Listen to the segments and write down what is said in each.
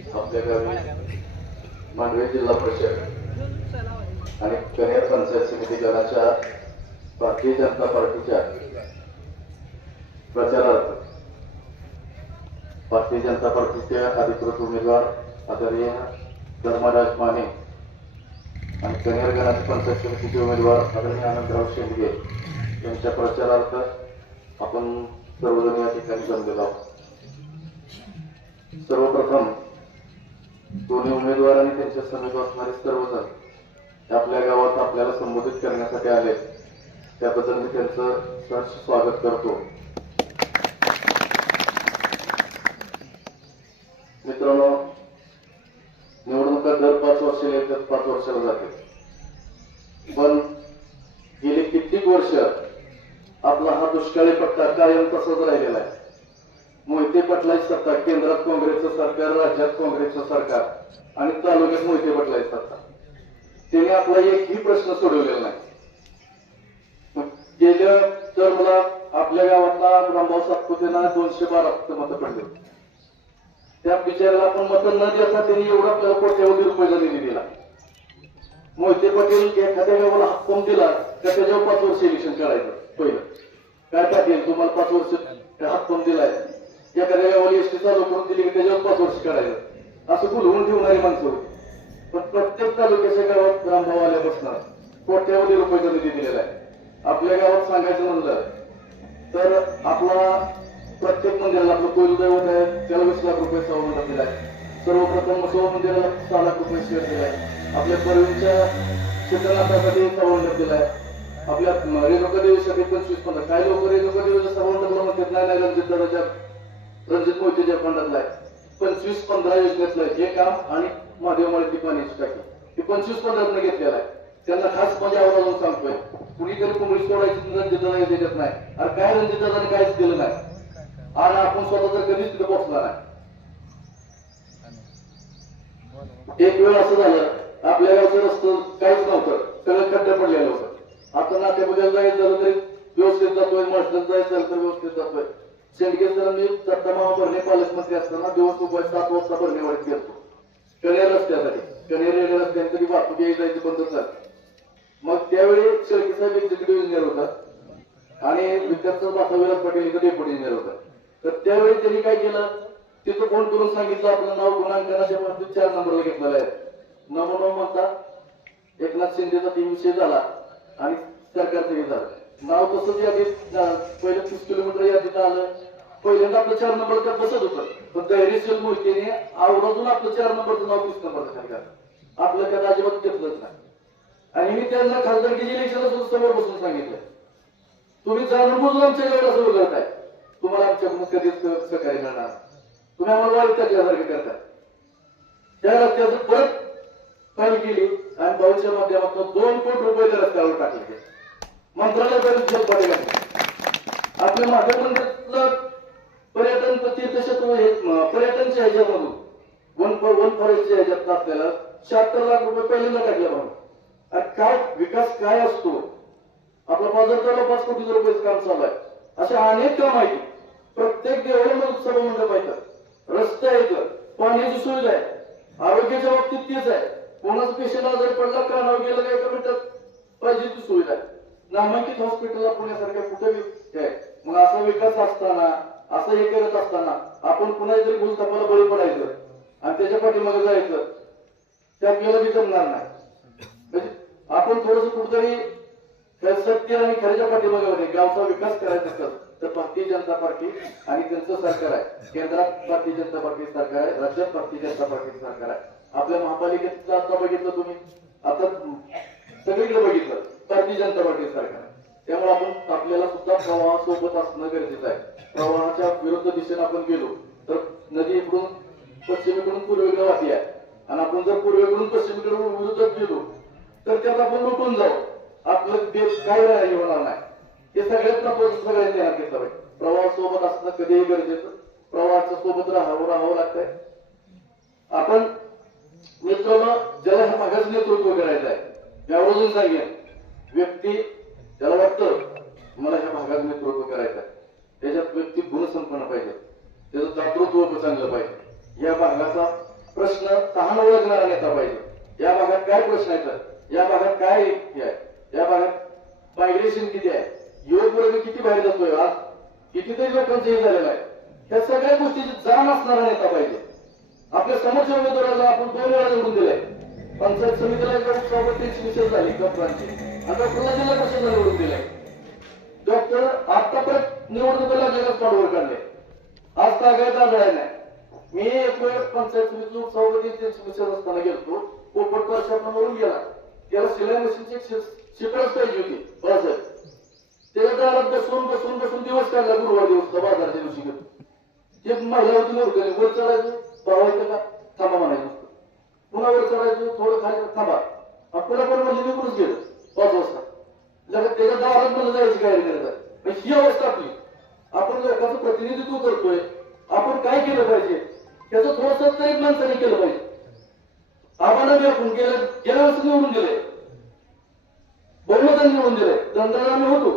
आपल्या गावी मांडवे जिल्हा परिषद आणि कन्हेर पंचायत समिती गणाच्या भारतीय जनता पार्टीच्या प्रचारार्थ भारतीय जनता पार्टीचे अधिकृत उमेदवार आदरणीय धर्मराज माने आणि कन्हेर गणाच्या पंचायत समितीचे उमेदवार आदरणीय आनंदराव शेंडगे यांच्या प्रचारार्थ आपण सर्वजण या ठिकाणी जमलेलो आहोत. सर्वप्रथम दोन्ही उमेदवार आणि त्यांच्या समेत असणारे सर्वजण आपल्या गावात आपल्याला संबोधित करण्यासाठी आले, त्याबद्दल मी त्यांचं सहर्ष स्वागत करतो. मित्रांनो, निवडणुका दर 5 वर्षाला येतात, 5 वर्षाला जाते, पण गेली कित्येक वर्ष आपला हा दुष्काळी पट्टा कायम तसाच राहिलेला आहे. मोहिते पाटलाची सत्ता, केंद्रात काँग्रेसचं सरकार, राज्यात काँग्रेसचं सरकार आणि तालुक्यात मोहिते पाटलाची सत्ता. त्याने आपला एकही प्रश्न सोडवलेला नाही. गेल्या तर मला आपल्या गावातला रामभाऊ सातपुतेंना 212 मतं पडले. त्या बिचाराला आपण मतं न देता त्यांनी एवढा आपल्याला कोट्यावधी रुपयाचा निधी दिला. मोहिते पाटील एखाद्या गावाला हक्कम दिला तर त्याच्यावर 5 वर्ष इलेक्शन करायचं. पहिलं काय पाटील तुम्हाला 5 वर्ष हक्कम दिलाय, एखाद्या गावाला एसटी चालू करून दिली की त्याच्यावर 5 वर्ष करायचं, असं बोलवून ठेवणारी माणसं होती. पण प्रत्येक तालुक्याच्या गावात रामभाऊ आल्यापासून कोट्यावधी रुपयाचा निधी दिलेला आहे. आपल्या गावात सांगायचं म्हणलं तर आपला प्रत्येक मंदिराला आपलं कुलदैवत आहे, त्याला 20 लाख रुपये सवलत दिलाय. सर्वप्रथम बसव मंदिराला 6 लाख रुपये शेअर दिलाय. आपल्या परवीच्या शिक्षणासाठी सवलत दिलाय. आपल्या रेणुका देवीसाठी 25-15. काही लोक रेणुका देवीच्या सवलतला म्हणतात नाही रणजित मोहितेच्या फंडातला आहे. 25-15 योजनेतलं हे काम आणि महादेवमाळीची पाण्याची टाकी हे 25-15 घेतलेला आहे. त्यांना खास माझ्या आवाजातून सांगतोय, कुणीतरी कोंबडी सोडायची रणजितदादा देत नाही. अरे काय रणजितदादाने काहीच दिलं नाही आणि आपण स्वतः तर कधीच तिथे पोहोचला नाही. एक वेळ असं झालं, आपल्या गावचं रस्तं काहीच नव्हतं, सगळं खड्डे पडलेलं होतं. आता नाट्यपूजेला जायचं झालं तरी व्यवस्थित जातोय, मस्जिद जायचं झालं तर व्यवस्थित जातोय. शेंडगे सरांनी दत्तमामा भरणे पालकमंत्री असताना दिवस 7 वाजता भरणेवाडीत गेलतो कन्हेर रस्त्यासाठी. कन्हेर रेल्वे रस्त्याने तरी वाहतूक यायची बंद झाली. मग त्यावेळी शेळके साहेब एक्झिक्युटिव्ह इंजिनियर होता आणि विद्यार्थी विलास पाटील इथं डेप्युटी इंजिनियर होता. तर त्यावेळी त्यांनी काय केलं, तिथं फोन करून सांगितलं आपलं नाव गुणांकनाच्या बाबतीत 4 नंबरला घेतलेलं आहे. नमो म्हणता एकनाथ शिंदेचा 3 विषय झाला आणि सरकारचं हे झालं. नाव तसंच यादीत पहिले 30 किलोमीटर यादीत आलं. पहिल्यांदा आपलं 4 नंबरच्या बसत होतं, पण धैर्यशील मोहितेने आवडून आपलं 4 नंबरचं नाव 30 नंबरचं खाली घातलं. आपलं त्यात अजिबात घेतलंच नाही. आणि मी त्यांना खासदारकीच्या इलेक्शनला सुद्धा समोर बसून सांगितलं, तुम्ही जाणून बुजून आमच्या गावाला असं बोलत आहे, तुम्हाला आमच्याकडून कधीच सहकार्य मिळणार, तुम्ही आम्हाला वाईट त्याच्यासारखे करताय. त्या रस्त्याचं परत फाईल केली आणि भाऊच्या माध्यमातून 2 कोटी रुपये त्या रस्त्यावर टाकले. मंत्रालयापर्यंत पडे आपल्या महाराष्ट्रातलं पर्यटन तीर्थक्षेत्र पर्यटनच्या ह्याच्यामधून वन फॉरेस्टच्या ह्याच्यात आपल्याला 76 लाख रुपये पहिल्यांदा टाकले. म्हणून काय विकास काय असतो, आपला बाजारचा 5 कोटी रुपयाचं काम चालू आहे. असे अनेक काम आहेत. प्रत्येक देवळामध्ये सभा मंडप आहेत, रस्ते आहेत, पाण्याची सुविधा आहे, आरोग्याच्या बाबतीत तेच आहे. कोणाचं पेशंट आजारी पडला कानावर गेलं काय तर म्हणतात पाहिजे ती सुविधा आहे. नामांकित हॉस्पिटलला पुण्यासारख्या कुठे आहे. मग असा विकास असताना, असं हे करत असताना आपण पुन्हा जरी भूलथापाला बळी पडायचं आणि त्याच्या पाठीमागे जायचं, ते आपल्याला बी जमणार नाही. म्हणजे आपण थोडस कुठतरी सत्य आणि खऱ्याच्या पाठीमागे गावचा विकास करायचा असेल तर भारतीय जनता पार्टी आणि त्यांचं सरकार आहे. केंद्रात भारतीय जनता पार्टी सरकार आहे, राज्यात भारतीय जनता पार्टी सरकार आहे. आपल्या महापालिकेत आता बघितलं तुम्ही, आता सगळीकडे बघितलं भारतीय जनता पार्टी सरकार. त्यामुळे आपण आपल्याला सुद्धा प्रवाहासोबत असणं गरजेचं आहे. प्रवाहाच्या विरुद्ध दिशेने आपण गेलो तर नदी इकडून पश्चिमेकडून पूर्वेकडे वाहती आहे आणि आपण जर पूर्वेकडून पश्चिमेकडे विरुद्ध गेलो तर त्यात आपण लुटून जाऊ, आपलं देश काय राहिलं होणार नाही. हे सगळ्यात महत्वाचं सगळ्यांनी ध्यानात घेतलं पाहिजे. प्रवाहासोबत असणं कधीही गरजेचं, प्रवाहाच्या सोबत राहावं लागतंय. आपण मित्रांनो ज्याला ह्या भागाचं नेतृत्व करायचं आहे, यावरून सांगेन व्यक्ती त्याला वाटतं मला ह्या भागात नेतृत्व करायचं आहे, त्याच्यात व्यक्ती गुणसंपन्न पाहिजे, त्याचं दातृत्व चांगलं पाहिजे. या भागाचा प्रश्न तहान ओळखणारा नेता पाहिजे. या भागात काय प्रश्न आहेत, या भागात काय हे आहे, या भागात मायग्रेशन किती आहे, युवक वर्ग किती बाहेर जातोय, आज कितीतरी लोकांचं हे झालेलं आहे. ह्या सगळ्या गोष्टीची जाण असणारा नेता पाहिजे. आपल्या समोरच्या उमेदवाराला आपण 2 वेळा निवडून दिलाय. पंचायत समितीला सभापतीची विशेष झाली कप्रांची, आता पुन्हा जिल्हा परिषदला निवडून दिलाय. डॉक्टर आतापर्यंत निवडणुका लागलेल्या स्पॉटवर काढले. आज तागायत आढळला नाही. मी एक वेळ पंचायत समिती लोकसभापती त्यांची विशेष असताना गेलो. पोपट वर्षातून मरून गेला. त्याला शिलाई मशीनची शिकवच पाहिजे होती बाळासाहेब. त्याच्या दारात बसून बसून बसून दिवस काढला. गुरुवार दिवस बाजारच्या दिवशी गेलो. ते महिला होती मोरकली. वर चढायचं पावायचं का थांबा म्हणायचं, पुन्हा वर चढायचं थोडं खाली थांबा, पुन्हा पण म्हणजे निघूनच गेलं 5 वाजता. त्याच्या दारात मला जायची काय करतात. ही अवस्था आपली. आपण लोकांचं प्रतिनिधित्व करतोय, आपण काय केलं पाहिजे त्याचं थोडस तरी माणसाने केलं पाहिजे. आम्हाला बी आपण गेल्या वर्षी निवडून दिले, बहुमताने निवडून दिले, दंडाला आम्ही होतो,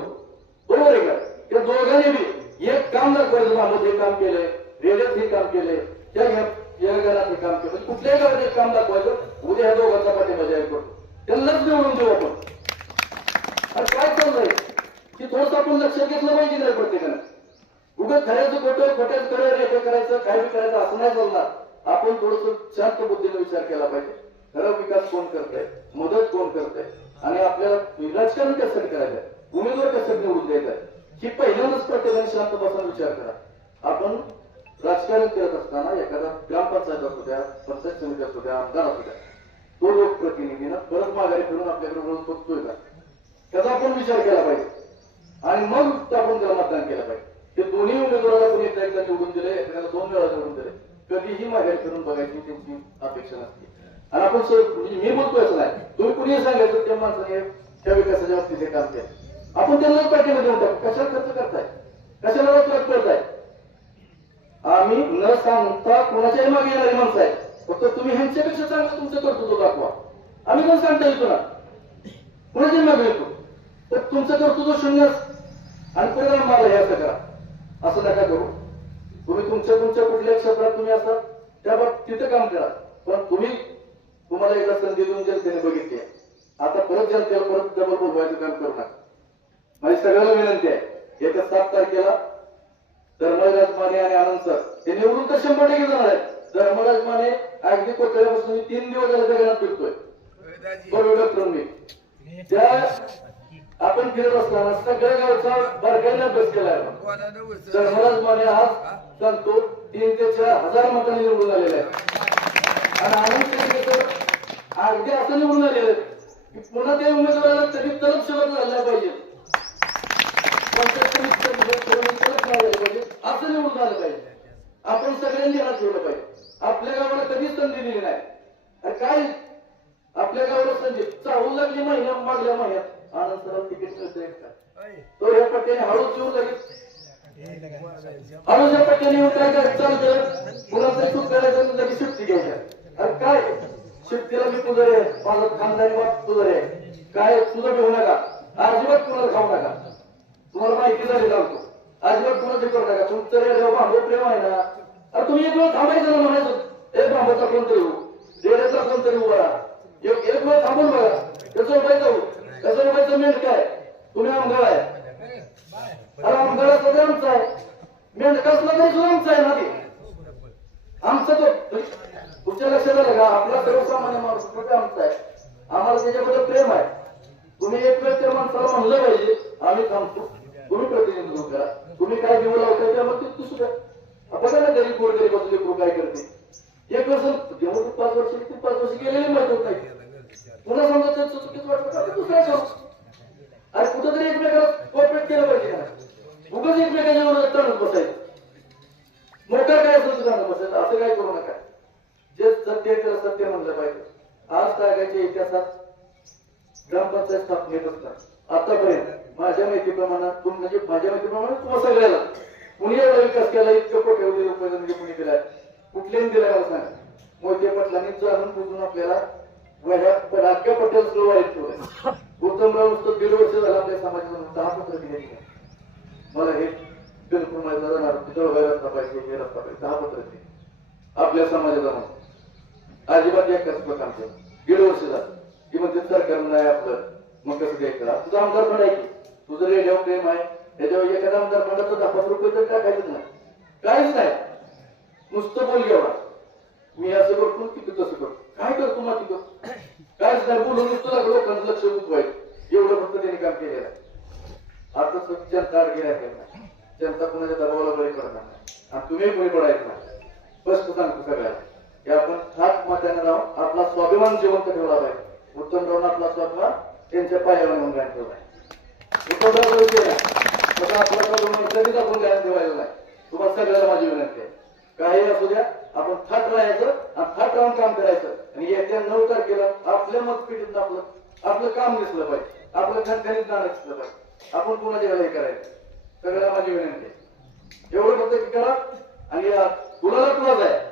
बरोबर आहे का. त्या दोघांनी बी एक काम दाखवायचं. मामूद हे काम केलंय, रेल्वेत हे काम केलंय, त्या घरात हे काम केलं. कुठल्याही गावात एक काम दाखवायचं. उद्या ह्या दोघांचा पाठिंबा जाहीर करतो, त्यांनाच निवडून देऊ आपण. आणि काय चाललंय की थोडंसं आपण लक्षात घेतलं पाहिजे नाही प्रत्येकानं. उगाच खऱ्याचं खोटं खोट्याच खरं रेखं करायचं, काय बी करायचं असं नाही चालणार. आपण थोडस शांत बुद्धीने विचार केला पाहिजे. खरं विकास कोण करतंय, मदत कोण करतंय, आणि आपल्याला राजकारण कशासाठी करायचंय, उमेदवार कशासाठी निवडून द्यायचंय, ही पहिल्यांदाच प्रत्येकाने शांत बसून विचार करा. आपण राजकारण करत असताना एखादा ग्रामपंचायत असू द्या, पंचायत समिती असू द्या, आमदार असू द्या, तो लोकप्रतिनिधीनं परत माघारी फिरून आपल्याकडे रोज बघतोय का, त्याचा आपण विचार केला पाहिजे. आणि मग आपण त्याला मतदान केलं पाहिजे. ते दोन्ही उमेदवाराला कोणी एकदा निवडून दिले, एखाद्याला 2 वेळा निवडून दिले, कधीही माघारी फिरून बघायची त्यांची अपेक्षा नसते. आणि आपण मी बोलतोय असं नाही, तुम्ही कुणीही सांगायचं त्या माणसाने त्या विकासाच्या बाबतीत हे काम केलं, आपण त्यांना पाठिंबा देऊन टाकू. कशाला खर्च करताय, कशाला वाटत करताय. आम्ही न सांगता कोणाच्याही मागे येणारी माणसं आहे. फक्त तुम्ही ह्यांच्यापेक्षा चांगलं तुमचं कर्तृत्व दाखवा. आम्ही पण सांगता येतो ना, कोणाच्याही मागे येतो, तर तुमचं कर्तृत्व शून्य आणि परिणाम मला हे असं करा, असं नका करू. तुम्ही तुमच्या कुठल्या क्षेत्रात तुम्ही असं त्या तिथं काम करा. पण तुम्हाला एकदा संधी देऊन जनतेने बघितली, आता परत जनतेला परत डबल बोलवायचं काम करू नका. माझी सगळ्याला विनंती आहे. येत्या 7 तारखेला धर्मराज माने आणि आनंद सर हे निवडून तर 100% जाणार आहेत. धर्मराज माने अगदी कोथळ्यापासून 3 दिवस झाले जगात फिरतोय, बरोबर करून मी त्या आपण फिरत असताना सगळ्या गावचा बारकाईने अभ्यास केलाय. धर्मराज माने आज सांगतो 3 ते 4 हजार मतांनी निवडून आलेले आहे. आणि आनंद तर अगदी असं निवडून आलेलं आहे की पुन्हा त्या उमेदवाराला कधी तलब शेवट झाला पाहिजे, असं निवडून आलं पाहिजे. आपण सगळ्यांनी हात ठेवलं पाहिजे. आपल्या गावाला कधीच संधी दिली नाही. काय आपल्या गावाला संधी चाहून लागली मागल्या महिन्यात आनंद सराला तिकीट मिळतंय का, तो या पट्ट्याने हळूच येऊन लगेच हळूच्या पट्ट्याने येऊन काय चालतं, कुणाचं चूक करायचं लगेच सुट्टी घ्यायच्या. अरे काय शेतीला मी पुजारी आहे, माझं खानदानी बाप पुजारी आहे, काय तुझं घेऊ नका, अजिबात कुणाला खाऊ नका. तुम्हाला माहिती झाली सांगतो, अजिबात कुणाचं करू नका. तुमचं रे भांबो प्रेम आहे ना, अरे तुम्ही एक वेळ थांबायचं ना, म्हणायचं एक भांबाचा कोणतरी हो, रेड्याचा कोणतरी उभा राहा, एक वेळ थांबून बघा, त्याचं उभायचं हो, त्याचं उभायचं मेंढ काय, तुम्ही आमगाळ आहे. अरे आमगाळा सगळं आमचं आहे, मेंढ कसला तरी सुद्धा आमचं आहे ना, ते आमचं तो तुमच्या लक्षात आलं का, आपला सर्वसामान्य माणूस आमचा आहे, आम्हाला त्याच्याबद्दल प्रेम आहे. तुम्ही एक वेळ त्या माणसाला म्हणलं पाहिजे आम्ही थांबतो, तुम्ही प्रतिनिधित्व करा, तुम्ही काय देऊ लावताय त्यामध्ये तू सुद्धा बघा ना, गरीब गोर गरीब असले लेकरू काय करते. एक वर्ष जेव्हा 5 वर्ष 5 वर्ष गेलेली माहित होत नाही, पुन्हा समजा चुकीच वाटतं दुसऱ्या करू. अरे कुठंतरी एकमेकाला कोऑपरेट केलं पाहिजे का, उगाच एकमेकाच्या विरोधात तणत बसायचं, मोठा काय असं जाणं बसायचं, असं काय करू नका. जे सत्य त्याला सत्य म्हणलं पाहिजे. आज टाकायच्या इतिहासात ग्रामपंचायत स्थापनेत असतात आतापर्यंत माझ्या माहितीप्रमाणे, म्हणजे माझ्या माहितीप्रमाणे तुम्हाला सगळ्याला कुणी एवढा विकास केला, इतकं कोट्यवधी रुपये म्हणजे कुणी दिलाय, कुठल्याने दिलाय मला सांग. मोहिते पाटलांनी जाणून बुजून आपल्याला राजकीय पटेल स्लो वाईट ठेवलंय. गौतमराव नुसतं 1.5 वर्ष झालं आपल्या समाजातून 10 पत्र दिले. मला हे बिलकुल माहिती जाणार, तिथं वगैरे रस्ता पाहिजे, हे रस्ता पाहिजे, 10 पत्र दिले आपल्या समाजाला. अजिबात एकाच प्रकारचं 1.5 वर्ष झालं की म्हणते सरकार नाही आपलं, मग कसं द्यायचं? तुझा आमदार फंड आहे की तुझं रेडिओ प्रेम आहे, त्याच्यावर एखादा आमदार फंडाचं 10-5 रुपये तर टाकायचंच नाही, काहीच नाही, नुसतं बोल एवढा मी असं करतो की तू तसं करतो, काय करतो माती करतो, काहीच नाही, बोलून नुसतं लागलो लोकांचं लक्ष गुंतवायचं, एवढं फक्त त्यांनी काम केलेलं आहे. आता जनता अडगी नाही, जनता कुणाच्या दबावाला बळी पडणार नाही आणि तुम्ही बळी पडायचं नाही. स्पष्ट सांगतो सगळ्याला की आपण हात मात्याने राहून आपला स्वाभिमान जिवंत ठेवला पाहिजे. उत्तमरावनं आपला स्वाभिमान त्यांच्या पायावर नेऊन गायन ठेवला आहे. उत्तमराव केला तसं आपला स्वाभिमान कधीच आपण गायन ठेवायला नाही. तुम्हाला सगळ्याला माझी विनंती आहे, काही असू द्या, आपण थाट राहायचं आणि थाट राहून काम करायचं आणि येत्या 9 तारखेला आपल्या मतपेटीत आपलं काम दिसलं पाहिजे, आपलं खणखणीत जाणं दिसलं पाहिजे. आपण कोणाच्या हे करायचं, सगळ्याला माझी विनंती आहे. एवढं फक्त करा आणि गुलाला तुलाच आहे.